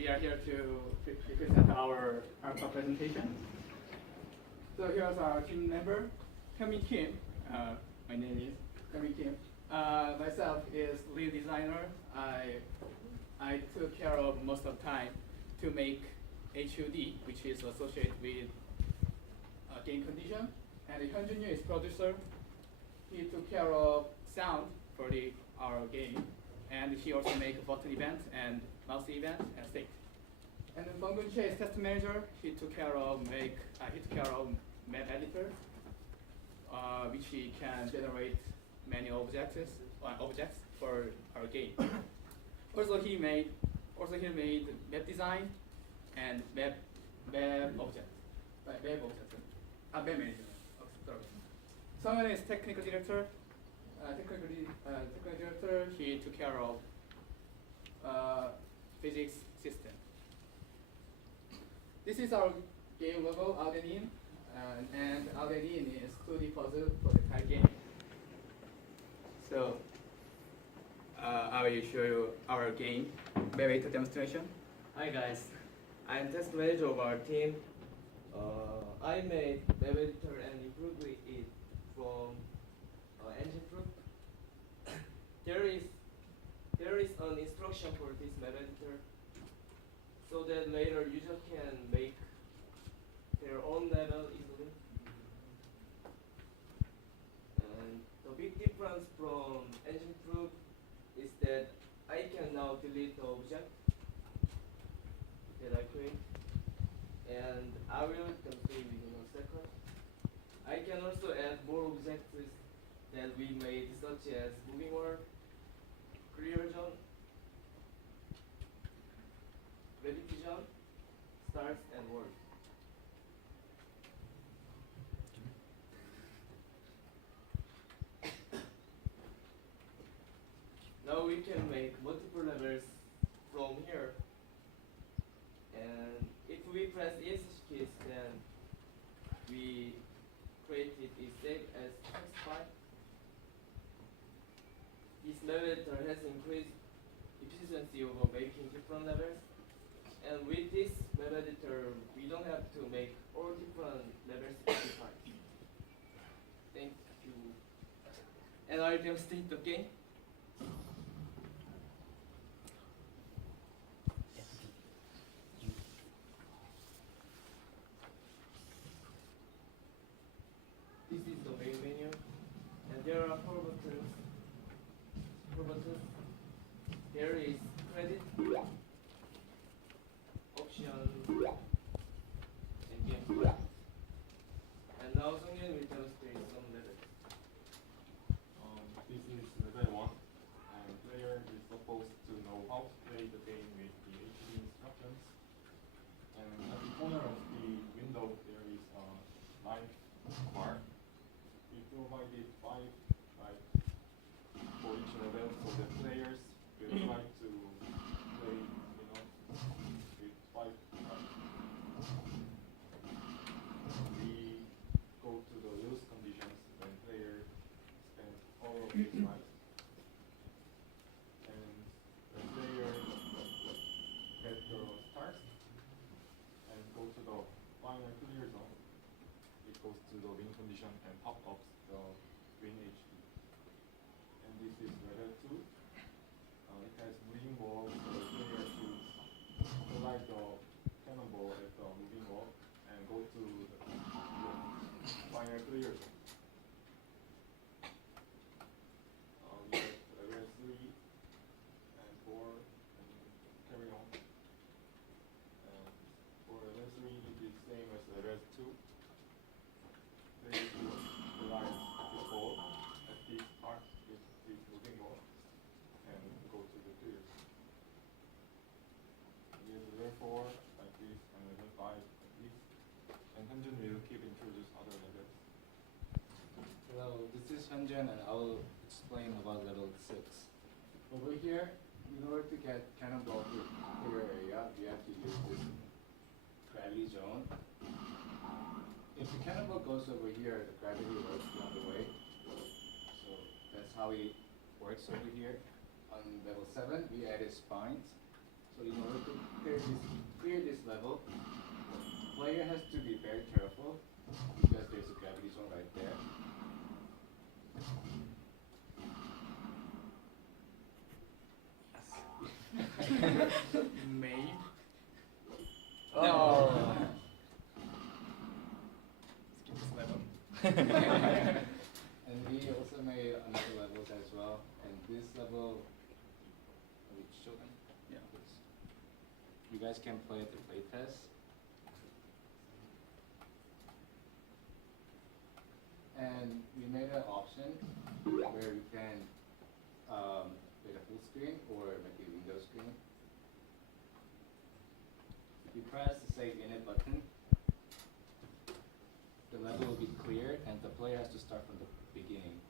we are here to present our presentation. So here's our team member, Kim. My name is Kim. Myself is lead designer. I took care of most of the time to make HUD, which is associated with game condition. And Hyunjun is producer. He took care of sound for our game. And he also make button events and mouse events and state. And then Bong Gun Chae is test manager. He took care of map editor, which he can generate many objects for our game. Also he made map design and map objects. Map management. Oh, sorry. Someone is technical director. Technical director, he took care of physics system. This is our game logo, out and in, and out and in is 2D puzzle for the entire game. So I will show you our game elevator demonstration. Hi guys, I'm test manager of our team. I made web editor and improved it from engine proof. There is an instruction for this web editor, so that later user can make their own level easily. And the big difference from engine proof is that I can now delete the object that I create, and I will demonstrate within a second. I can also add more objects that we made, such as moving world, clear zone, gravity zone, stars, and world. Now we can make multiple levels from here, and if we press ESC keys, then we create it is saved as text file. This level editor has increased efficiency over making different levels, and with this web editor, we don't have to make all different levels specified. Thank you. And I'll demonstrate the game. This is the main menu, and there are four buttons. There is credit, option, and game play. And now Songyun will demonstrate some levels. This is level 1, and player is supposed to know how to play the game with the HD instructions. And at the corner of the window there is a light bar. We provided 5 lights for each level, so the players will try to play, with 5 lights. We go to the loose conditions when player spend all of these lights. And the player get the start and go to the final clear zone. It goes to the win condition and pop up the win HD. And this is level 2. It has moving wall, so the player should collide the cannonball at the moving wall and go to the final clear zone. We have level 3 and 4 and carry on. And for level 3 it is same as level 2. They should collide the ball at this part with this moving ball and go to the clear. We have level 4 like this and level 5 like this. And Hyunjun will keep introduce other levels. Hello, this is Hyunjun and I will explain about level 6. Over here, in order to get cannonball to clear area, we have to use this gravity zone. If the cannonball goes over here, the gravity works the other way. So that's how it works over here. On level 7, we added spines. So in order to clear this Made. Oh. Skip this level. And we also made another levels as well. And this level, we show them. Yeah. You guys can play the playtest. And we made an option where we can make a full screen or make a window screen. You press the Save Init button. The level will be cleared and the player has to start from the beginning.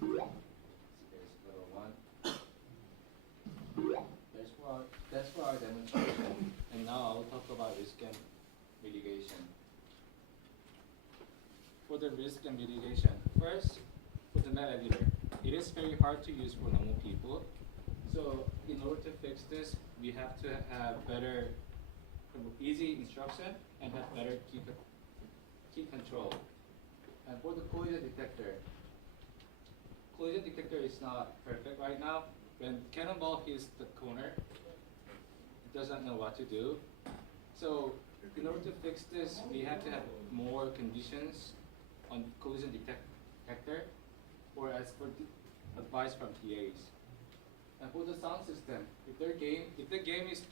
So there's level 1. That's for our demonstration. And now I'll talk about risk and mitigation. For the risk and mitigation, first, for the map editor, it is very hard to use for normal people. So in order to fix this, we have to have better, easy instruction and have better key control. And for the collision detector is not perfect right now. When cannonball hits the corner, it doesn't know what to do. So in order to fix this, we have to have more conditions on collision detector, or as for advice from TAs. And for the sound system, if the game is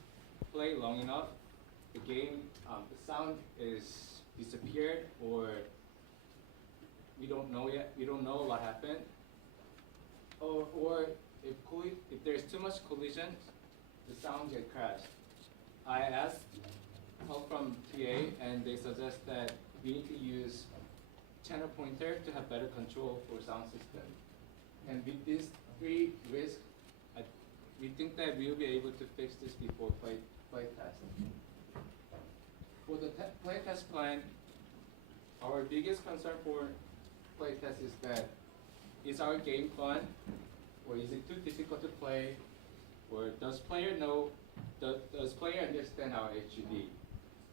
played long enough, the sound is disappeared, or we don't know yet. We don't know what happened, or if there's too much collision, the sound get crashed. I asked help from TA, and they suggest that we need to use channel pointer to have better control for sound system. And with these 3 risks, we think that we'll be able to fix this before play test. For the play test plan, our biggest concern for play test is that is our game fun, or is it too difficult to play, or does player understand our HUD?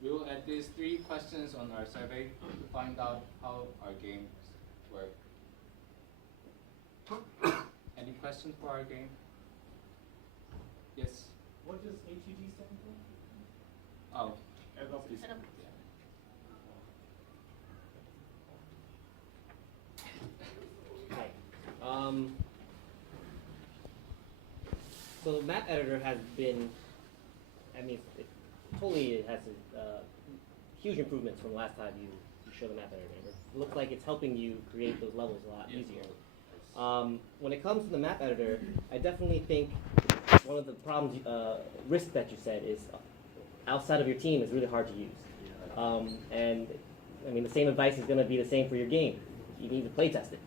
We will add these 3 questions on our survey to find out how our games work. Any questions for our game? Yes? What does HUD stand for? Oh. Hi. So the map editor has been, it totally has huge improvements from last time you showed the map editor. It looks like it's helping you create those levels a lot easier. When it comes to the map editor, I definitely think one of the problems, risk that you said is outside of your team is really hard to use. And the same advice is going to be the same for your game. You need to play test it.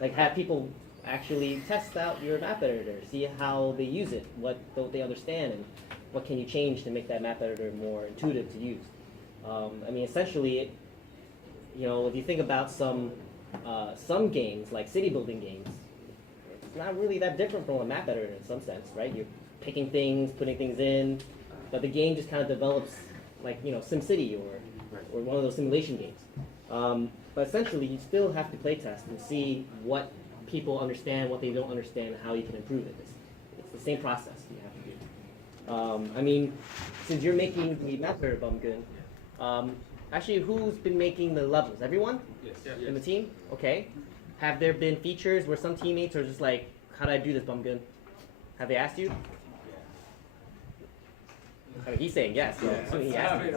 Like have people actually test out your map editor, see how they use it, what don't they understand, and what can you change to make that map editor more intuitive to use. Essentially, if you think about some games, like city building games, it's not really that different from a map editor in some sense, right? You're picking things, putting things in, but the game just kind of develops like, SimCity or one of those simulation games. But essentially, you still have to play test and see what people understand, what they don't understand, how you can improve it. It's the same process you have to do. Since you're making the map editor, Bumgun, actually, who's been making the levels? Everyone? Yes. In the team? Okay. Have there been features where some teammates are just like, how do I do this, Bumgun? Have they asked you? He's saying yes. So he asked you.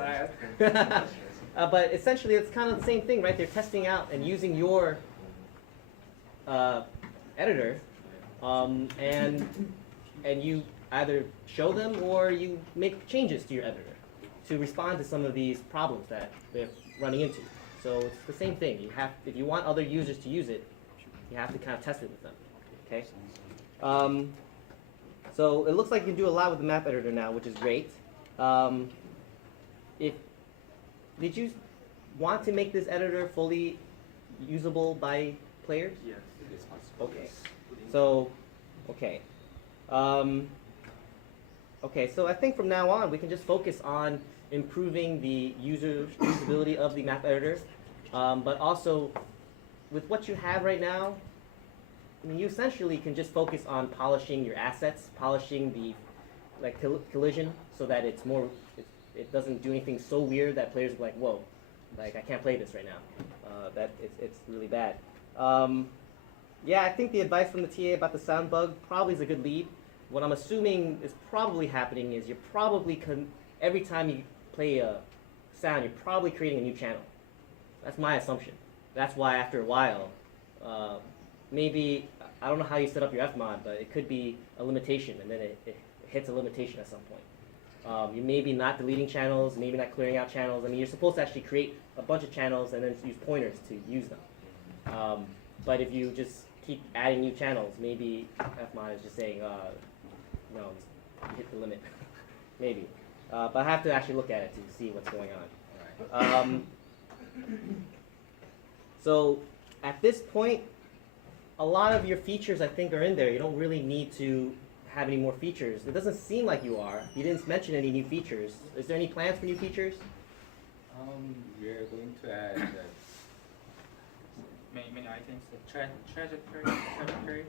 But essentially, it's kind of the same thing, right? They're testing out and using your editor, and you either show them or you make changes to your editor to respond to some of these problems that they're running into. So it's the same thing. If you want other users to use it, you have to kind of test it with them. Okay. So it looks like you can do a lot with the map editor now, which is great. Did you want to make this editor fully usable by players? Yes. Okay. So, okay. Okay, so I think from now on we can just focus on improving the usability of the map editor, but also with what you have right now, I mean, you essentially can just focus on polishing your assets, polishing the collision, so that it's more, it doesn't do anything so weird that players are like, whoa, like I can't play this right now. That it's really bad. Yeah, I think the advice from the TA about the sound bug probably is a good lead. What I'm assuming is probably happening is you're probably, every time you play a sound, you're probably creating a new channel. That's my assumption. That's why after a while, maybe, I don't know how you set up your Fmod, but it could be a limitation, and then it hits a limitation at some point. You may be not deleting channels, maybe not clearing out channels. I mean, you're supposed to actually create a bunch of channels and then use pointers to use them. But if you just keep adding new channels, maybe Fmod is just saying, no, you hit the limit. Maybe. But I have to actually look at it to see what's going on. So at this point, a lot of your features, I think, are in there. You don't really need to have any more features. It doesn't seem like you are. You didn't mention any new features. Is there any plans for new features? We're going to add many items. the trajectory.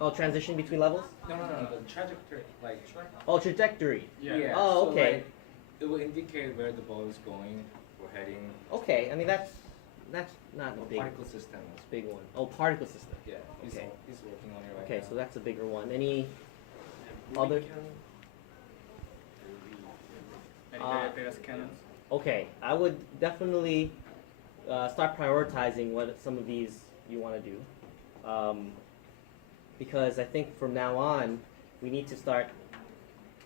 Oh, transition between levels? No, the trajectory, like. Oh, trajectory. Yeah. Oh, so, okay. like, it will indicate where the ball is going or heading. Okay, I mean, that's not a big, Particle system. big one. Oh, particle system. Yeah, he's Okay. working on it right Okay, now. so that's a bigger one. Any other? Various cannons. Okay, I would definitely start prioritizing what some of these you want to do. Because I think from now on, we need to start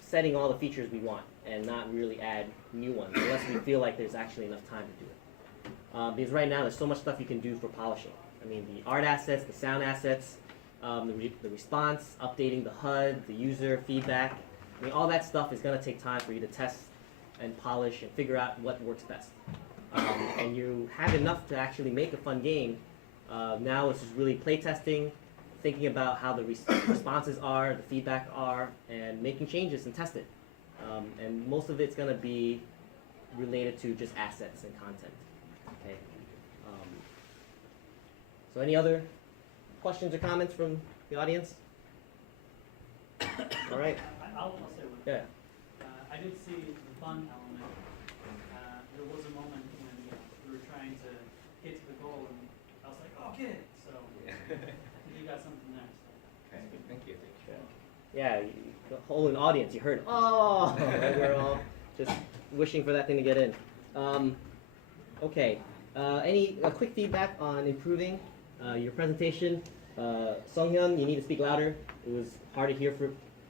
setting all the features we want and not really add new ones unless we feel like there's actually enough time to do it. Because right now, there's so much stuff you can do for polishing. I mean, the art assets, the sound assets, the response, updating the HUD, the user feedback. I mean, all that stuff is going to take time for you to test and polish and figure out what works best. And you have enough to actually make a fun game. Now it's just really play testing, thinking about how the responses are, the feedback are, and making changes and test it. And most of it's going to be related to just assets and content. Okay. So any other questions or comments from the audience? All right. I'll say one. Yeah. I did see the fun element. There was a moment when we were trying to get to the goal, and I was like, "Oh, get it!" So I think you got something there. So. Okay, thank you. Yeah, the whole audience, you heard, oh, and we're all just wishing for that thing to get in. Okay, a quick feedback on improving your presentation? Sunghyun, you need to speak louder. It was hard to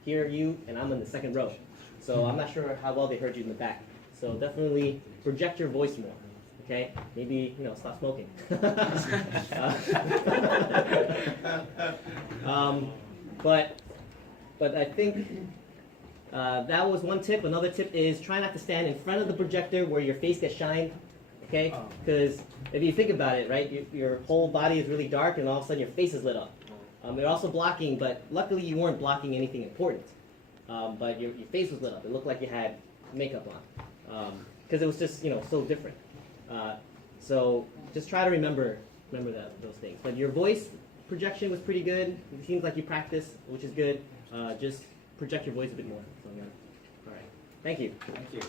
hear you, and I'm in the second row. So I'm not sure how well they heard you in the back. So definitely project your voice more, okay? Maybe, stop smoking. But I think that was one tip. Another tip is try not to stand in front of the projector where your face gets shined, okay? Because if you think about it, right, your whole body is really dark and all of a sudden your face is lit up. They're also blocking, but luckily you weren't blocking anything important. But your face was lit up. It looked like you had makeup on. Because it was just, so different. So just try to remember those things. But your voice projection was pretty good. It seems like you practiced, which is good. Just project your voice a bit more. So, yeah. All right. Thank you. Thank you.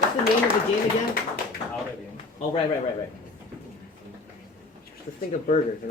What's the name of the game again? Already. Oh, right. Just think of burgers,